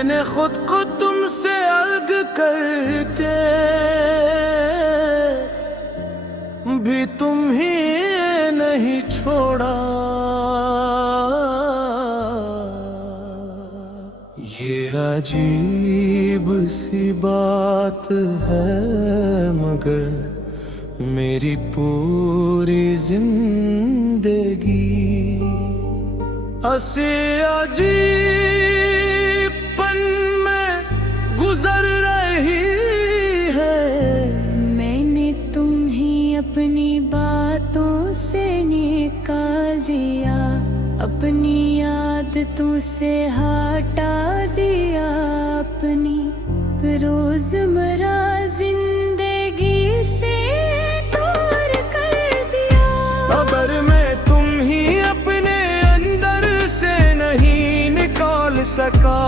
मैंने खुद को तुमसे अलग करके भी तुम ही नहीं छोड़ा। ये अजीब सी बात है मगर मेरी पूरी जिंदगी ऐसे अजीब पल में गुजर रही है। मैंने तुम्हें अपनी बातों से निकाल दिया, अपनी आदतों से हटा दिया, अपनी रोजमर्रा जिंदगी से दूर कर दिया। अगर मैं तुम ही अपने अंदर से नहीं निकाल सका,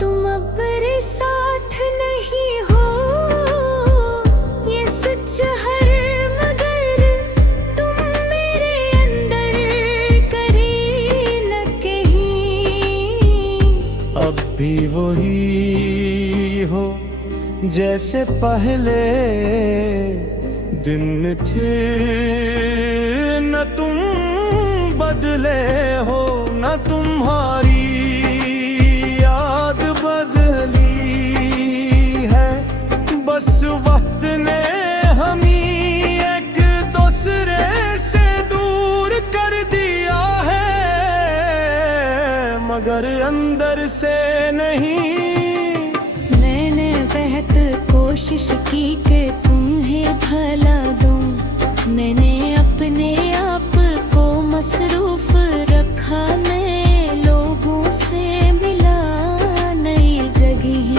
तुम अब मेरे साथ नहीं हो ये सच है, मगर तुम मेरे अंदर कहीं न कहीं अब भी वही हो जैसे पहले दिन थे। न तुम बदले हो न तुम्हारी याद बदली है, बस वक्त ने हमें एक दूसरे से दूर कर दिया है, मगर अंदर से नहीं। मैंने बहुत कोशिश की कि तुम्हें भला दूं, मैंने अपने आप को मसरूफ रखा, नए लोगों से मिला, नई जगह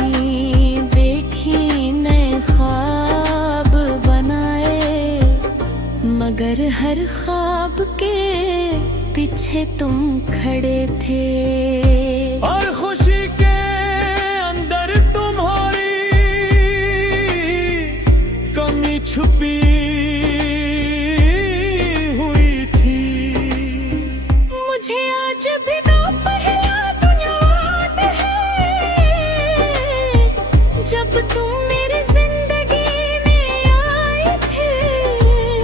देखी, नए ख्वाब बनाए, मगर हर ख्वाब के पीछे तुम खड़े थे। और खुशी के अंदर तुम्हारी कमी छुपी हुई थी। मुझे आज भी तो पहला दिन याद है जब तुम मेरी जिंदगी में आए थे।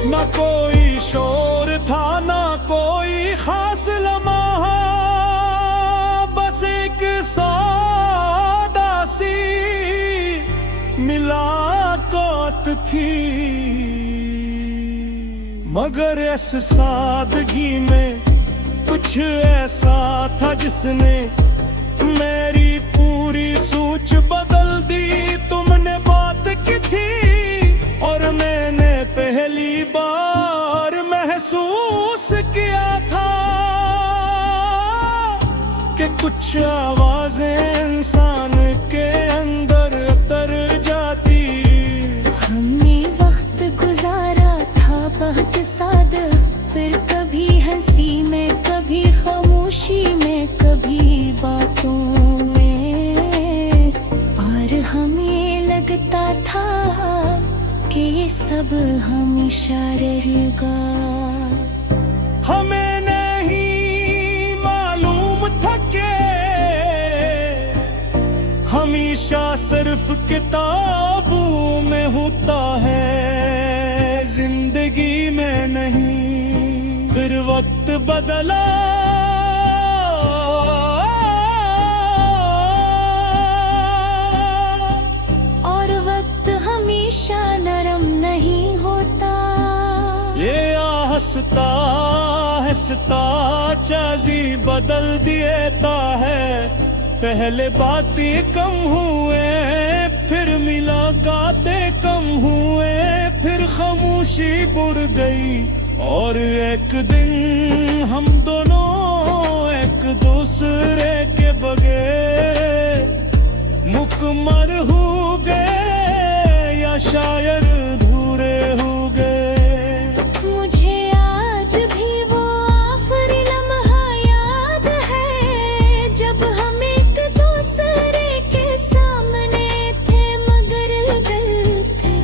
न कोई शोर था न कोई खास लम्हा, बस एक सादा सी मुलाकात थी, मगर इस सादगी में कुछ ऐसा था जिसने मेरी पूरी सोच बदल दी। तुमने बात की थी और मैंने पहली बार महसूस किया था कि कुछ आवाजें इंसान के अंदर उतर जाती। हमने वक्त गुजारा था बहुत सादा, फिर कभी हंसी में, कभी खामोशी में, कभी बातों में, पर हमें लगता था कि ये सब हमेशा रहेगा। हमें नहीं मालूम था कि हमेशा सिर्फ किताबों में होता है, जिंदगी में नहीं। फिर वक्त बदला और वक्त हमेशा नरम नहीं होता, ये आहिस्ता आहिस्ता चाजी बदल देता है। पहले बातें कम हुए, फिर मुलाकातें कम हुए, फिर खामोशी बुढ़ गई, और एक दिन हम दोनों एक दूसरे के बगैर मुकम्मल हो गए या शायद अधूरे हो गए। मुझे आज भी वो आखिरी लम्हा याद है जब हम एक दूसरे के सामने थे, मगर दिल थे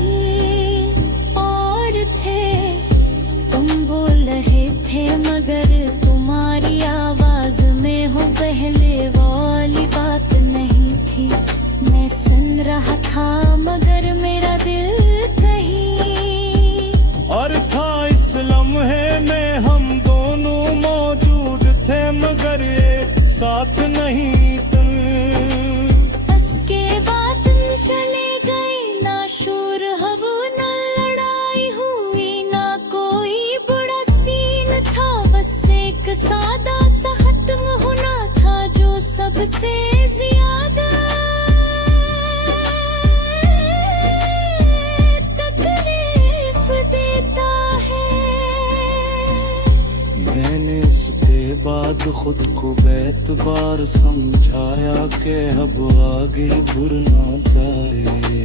और थे। तुम बोल रहे थे मगर तुम्हारी आवाज में हो बह बाद खुद को बेतबार समझाया कि अब आगे बुरना चाहे।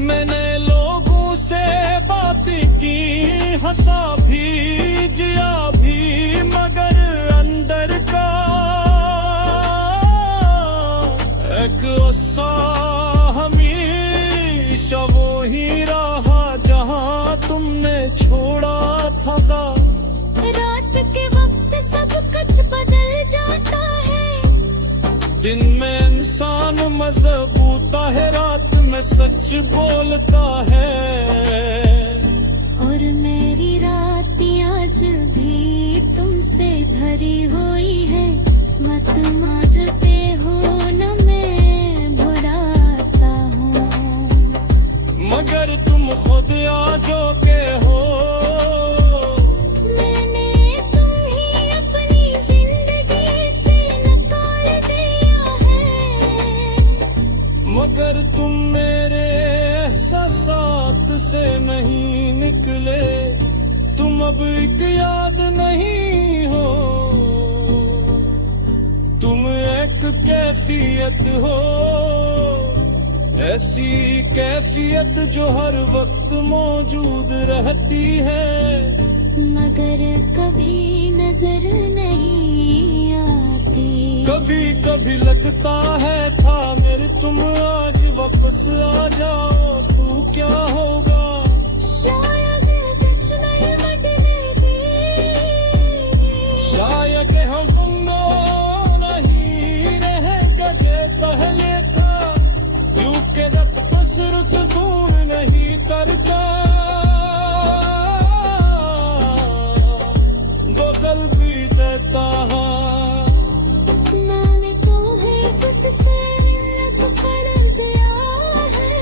मैंने लोगों से बात की, हंसा भी जिया भी, मगर अंदर का एक गुस्सा हमेशा वो ही रहा जहां तुमने छोड़ा था। रात के वक्त सब कुछ बदल जाता है। दिन में इंसान मजबूत है, रात में सच बोलता है। और मेरी रात आज भी तुमसे भरी हुई है। मत मांझते हो न मैं भुलाता हूँ, मगर तुम खुद आजो के हो। मैंने तुम्हें अपनी जिंदगी से निकाल दिया है, मगर तुम मेरे एहसासात से नहीं निकले। तुम अब एक याद नहीं हो, तुम एक कैफियत हो, ऐसी कैफियत जो हर वक्त मौजूद रहती है, मगर कभी नजर नहीं आती। कभी कभी लगता है था मेरे तुम आज वापस आ जाओ तो क्या होगा। शायद कुछ नहीं बदले दी, शायद हम नहीं रहेगा जे पहले था, क्योंकि जब सिर्फ दूर नहीं करता वो कल्बी देता। मैंने तुम्हें खुद से अलग कर दिया है,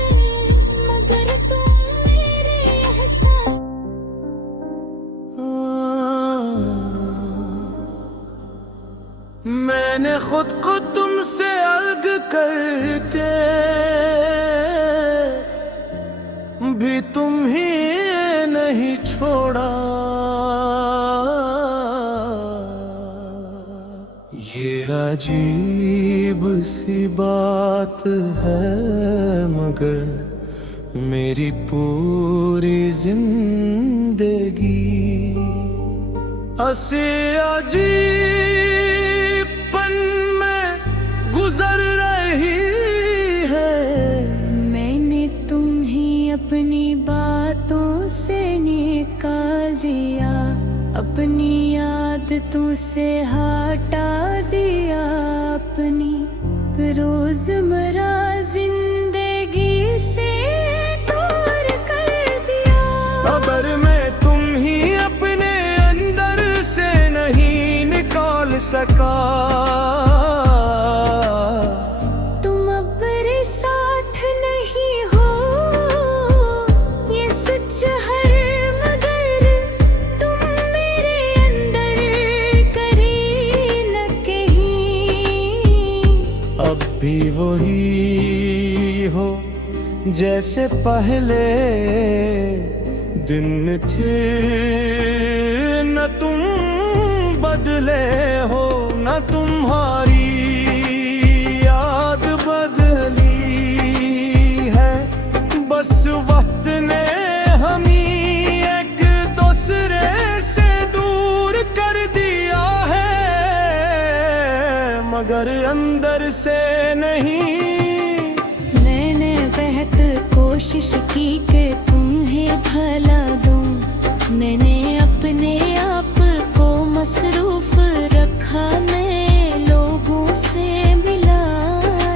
मगर तुम मेरे एहसास। मैंने खुद को तुमसे अलग करके भी तुम्हें नहीं छोड़ा। ये अजीब सी बात है, मगर मेरी पूरी जिंदगी ऐसे अजीब पन में गुजर रही है। मैंने तुम्हें अपनी बातों से निकाल दिया, अपनी आदतों से हटा दिया, अपनी रोजमर्रा जिंदगी से दूर कर दिया। अगर मैं तुम ही अपने अंदर से नहीं निकाल सका, तुम अब मेरे साथ नहीं हो ये सच है, मगर तुम मेरे अंदर कहीं न कहीं अब भी वही हो जैसे पहले दिन थे। न तुम बदले हो न तुम्हारी याद बदली है, बस वक्त ने हमें एक दूसरे से दूर कर दिया है, मगर अंदर से नहीं। मैंने बहुत कोशिश की कि तुम्हें भला दूं, मैंने अपने आप को मसरूफ रखा, मैं लोगों से मिला,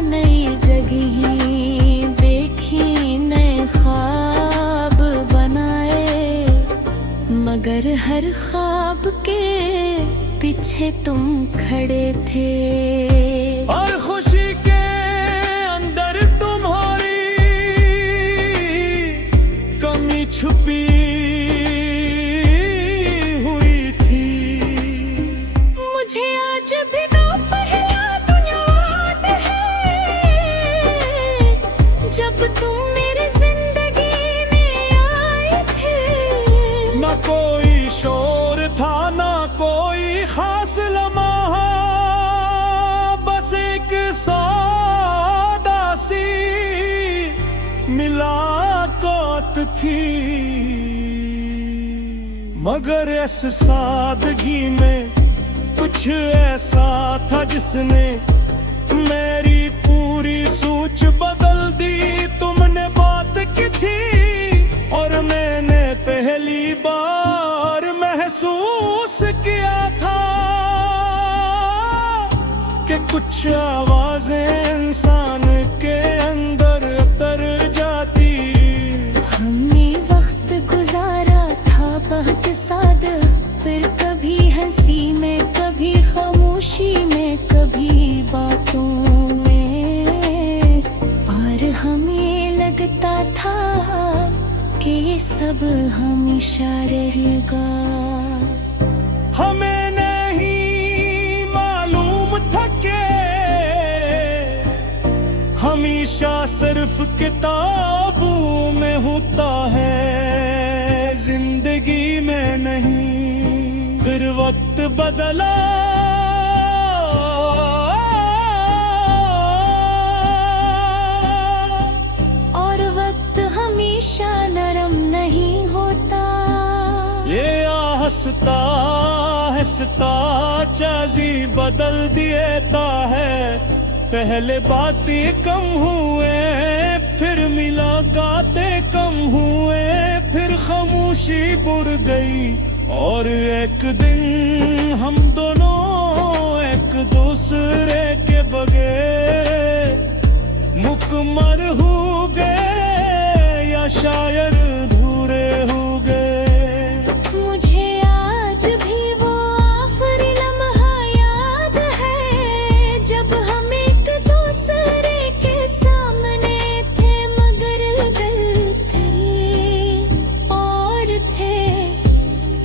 नई जगहें देखी, नए ख्वाब बनाए, मगर हर ख्वाब के पीछे तुम खड़े थे। और खुशी के अंदर तुम्हारी कमी छुपी हुई थी। मुझे आज भी वो पहला दिन याद है, जब तुम मेरी जिंदगी में आए थे। न कोई शोर था न कोई खास थी, मगर इस सादगी में कुछ ऐसा था जिसने मेरी पूरी सोच बदल दी। तुमने बात की थी और मैंने पहली बार महसूस किया था कि कुछ आवाजें इंसान के अंदर उतर जाती। हमने वक्त गुजारा था बहुत सादा, फिर कभी हंसी में, कभी खामोशी में, कभी बातों में, और हमें लगता था कि ये सब हमेशा रहेगा। हमें नहीं मालूम था कि हमेशा सिर्फ किताबों में होता है, जिंदगी में नहीं। फिर वक्त बदला और वक्त हमेशा नरम नहीं होता। ये हंसता हंसता चाजी बदल देता है। पहले बातें कम हुए, फिर मुलाकातें कम हुए, फिर खामोशी बुढ़ गई, और एक दिन हम दोनों एक दूसरे के बगैर मुकम्मल हो गए, या शायद अधूरे हो गए। मुझे आज भी वो आखिरी लम्हा याद है, जब हम एक दूसरे के सामने थे, मगर दिल थे और थे।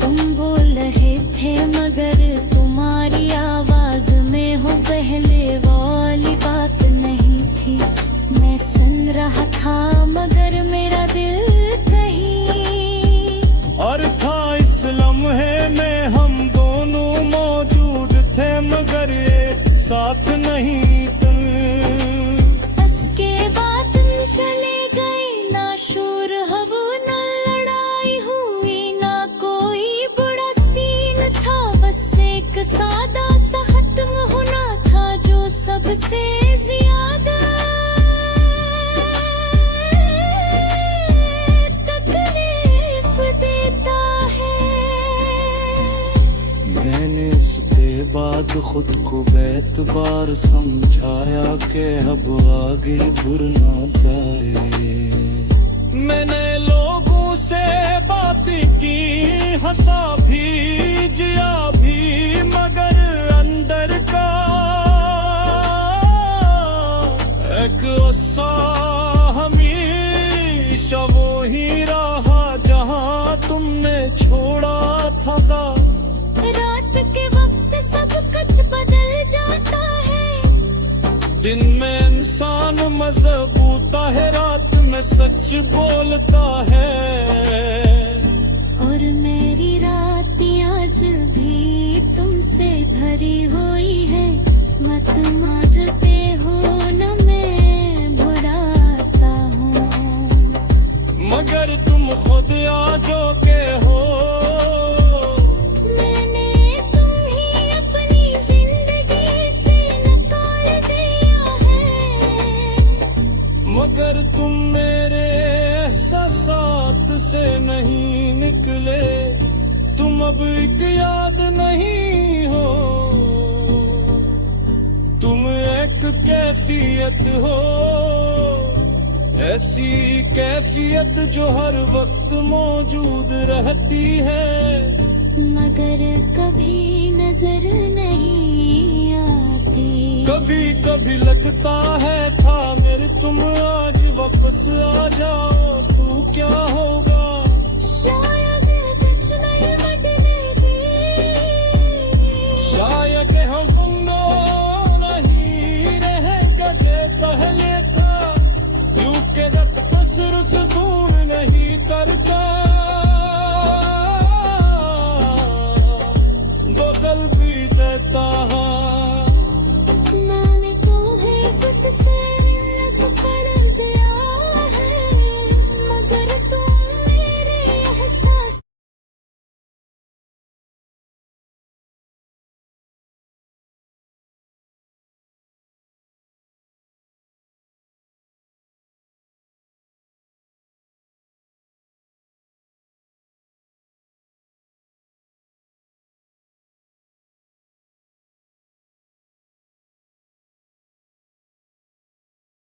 तुम बोल रहे थे मगर तुम्हारी आवाज में हो पहले वाली बात नहीं थी। मैं सुन रहा था मगर मेरा दिल नहीं। और था इस लम्हे में हम दोनों मौजूद थे, मगर एक साथ नहीं तुम। उसके बाद तुम चले गए, ना शोर हवा ना लड़ाई हुई, ना कोई बुरा सीन था, बस एक सादा सा खत्म होना था जो सबसे ज्यादा तकलीफ देता है। मैंने इसके बाद खुद को बेतबार समझाया कि अब आगे बढ़ना चाहिए। मैंने लोगों से बातें की, हंसा भी, जिया भी, मगर अंदर का एक गुस्सा हमेशा वो ही रहा जहां तुमने छोड़ा था। रात के वक्त सब कुछ बदल जाता है। दिन में इंसान मजबूत है, रात में सच बोलता है। और मेरी रात आज भी तुमसे भरी हुई है। मत मांझते हो न मैं बुराता हूँ, मगर तुम खुद आजो के हो। मैंने तुम ही अपनी जिंदगी से निकाल दिया है, मगर तुम मेरे एहसासात से नहीं निकले। तुम अब एक याद नहीं हो, तुम एक कैफियत हो, ऐसी कैफियत जो हर वक्त मौजूद रहती है, मगर कभी नजर नहीं आती। कभी कभी लगता है था मेरे तुम आज वापस आ जाओ तो क्या होगा। शायद